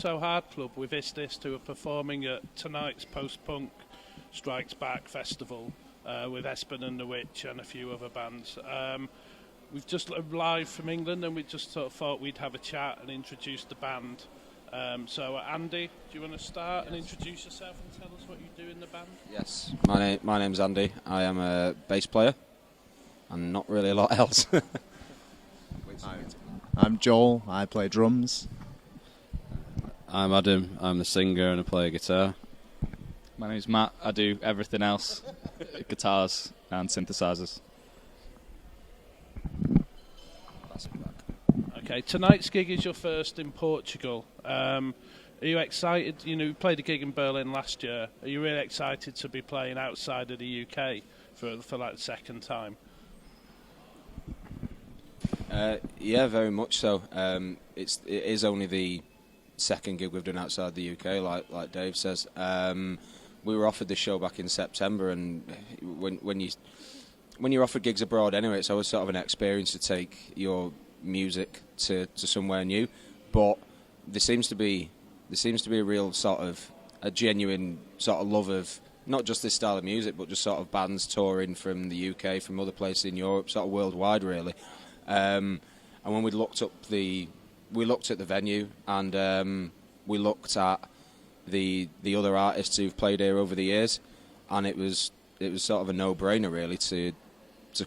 So Hard Club with IST who are performing at tonight's Post-Punk Strikes Back festival with Espen and the Witch and a few other bands. We've just live from England, and we just sort of thought we'd have a chat and introduce the band. So Andy, do you want to start and introduce yourself and tell us what you do in the band? Yes, my name's Andy. I am a bass player and not really a lot else. I'm Joel. I play drums. I'm Adam. I'm the singer and I play guitar. My name's Matt. I do everything else, guitars and synthesizers. Okay, tonight's gig is your first in Portugal. Are you excited? You know, you played a gig in Berlin last year. Are you really excited to be playing outside of the UK for like the second time? Yeah, very much so. It is only the second gig we've done outside the UK, like Dave says. We were offered this show back in September, and when you're offered gigs abroad anyway, it's always sort of an experience to take your music to somewhere new. But there seems to be a real sort of a genuine sort of love of not just this style of music, but just sort of bands touring from the UK, from other places in Europe, sort of worldwide, really. And when we looked at the venue, and we looked at the other artists who've played here over the years, and it was sort of a no-brainer really to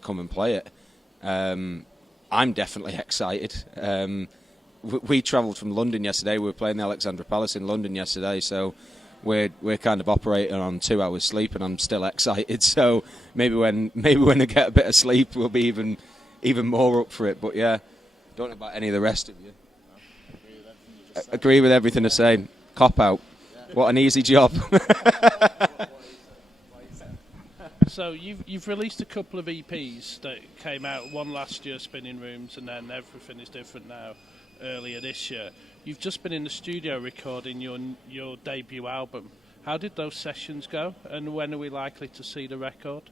come and play it. I'm definitely excited. We travelled from London yesterday. We were playing the Alexandra Palace in London yesterday, so we're kind of operating on 2 hours sleep, and I'm still excited. So maybe when I get a bit of sleep, we'll be even more up for it. But yeah, don't know about any of the rest of you. Agree with everything they're saying. Cop out. What an easy job. So you've released a couple of EPs that came out, one last year, Spinning Rooms, and then Everything Is Different Now, earlier this year. You've just been in the studio recording your debut album. How did those sessions go, and when are we likely to see the record?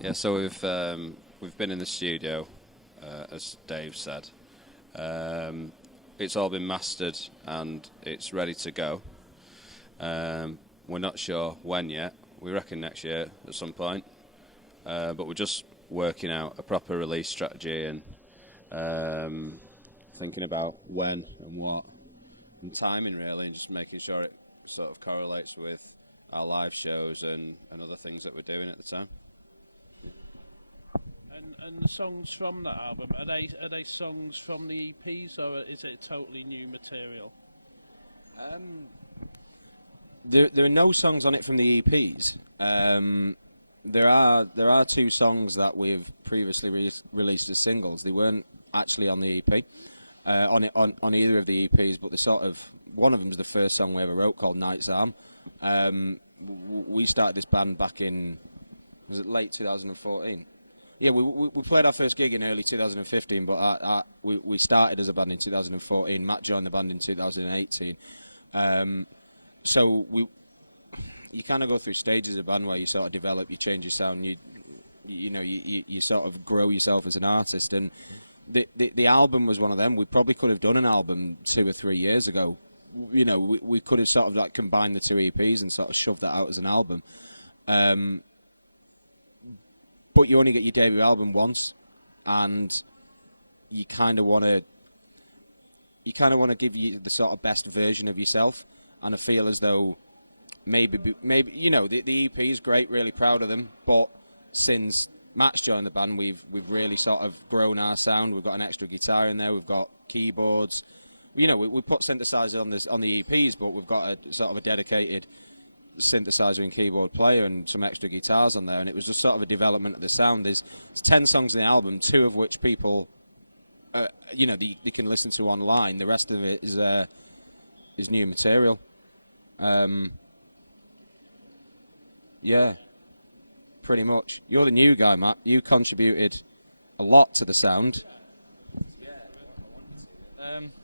Yeah, so we've been in the studio, as Dave said. It's all been mastered and it's ready to go. We're not sure when yet. We reckon next year at some point. But we're just working out a proper release strategy and thinking about when and what and timing really, and just making sure it sort of correlates with our live shows and other things that we're doing at the time. And the songs from that album, are they songs from the EPs, or is it totally new material? There are no songs on it from the EPs. There are 2 songs that we've previously released as singles. They weren't actually on the EP, on either of the EPs, but they sort of, one of them's the first song we ever wrote, called Night's Arm. We started this band back in, was it late 2014? Yeah, we played our first gig in early 2015, but we started as a band in 2014. Matt joined the band in 2018. So you kind of go through stages of a band where you sort of develop, you change your sound, you sort of grow yourself as an artist. And the album was one of them. We probably could have done an album 2 or 3 years ago. You know, we could have sort of like combined the 2 EPs and sort of shoved that out as an album. But you only get your debut album once, and you kind of want to give you the sort of best version of yourself. And I feel as though maybe you know, the EP is great, really proud of them. But since Matt's joined the band, we've really sort of grown our sound. We've got an extra guitar in there. We've got keyboards. You know, we put synthesizers on the EPs, but we've got a sort of a dedicated synthesizer and keyboard player and some extra guitars on there, and it was just sort of a development of the sound. There's 10 songs in the album, 2 of which people they can listen to online. The rest of it is new material. Yeah, pretty much. You're the new guy, Matt. You contributed a lot to the sound.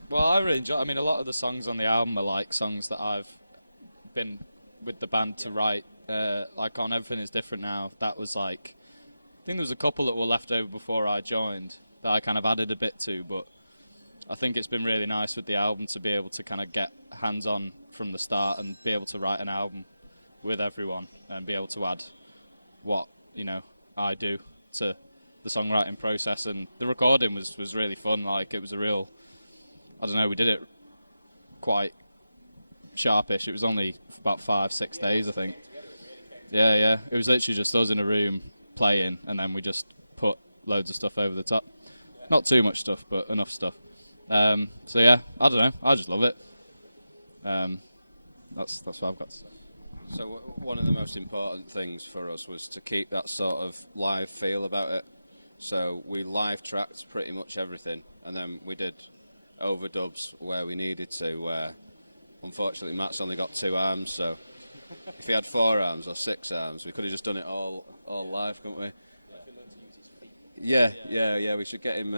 Well, I really enjoy. I mean, a lot of the songs on the album are like songs that I've been with the band to write. Like on Everything Is Different Now, that was like, I think there was a couple that were left over before I joined that I kind of added a bit to, but I think it's been really nice with the album to be able to kind of get hands-on from the start and be able to write an album with everyone and be able to add what, you know, I do to the songwriting process. And the recording was really fun. Like, it was a real, I don't know, we did it quite sharpish. It was only about 5-6 days, I think. Yeah. It was literally just us in a room playing, and then we just put loads of stuff over the top. Not too much stuff, but enough stuff. So yeah, I don't know. I just love it. That's what I've got to say. So one of the most important things for us was to keep that sort of live feel about it. So we live tracked pretty much everything, and then we did overdubs where we needed to, where unfortunately Matt's only got 2 arms, so if he had 4 arms or 6 arms, we could have just done it all live, couldn't we? Yeah, we should get him,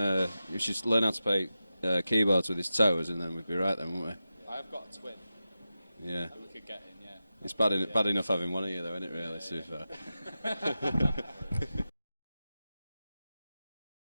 we should learn how to play keyboards with his toes, and then we'd be right then, wouldn't we? I have got a twin. Yeah. That we could get in, yeah. It's bad enough having one of you though, isn't it, really, to be fair?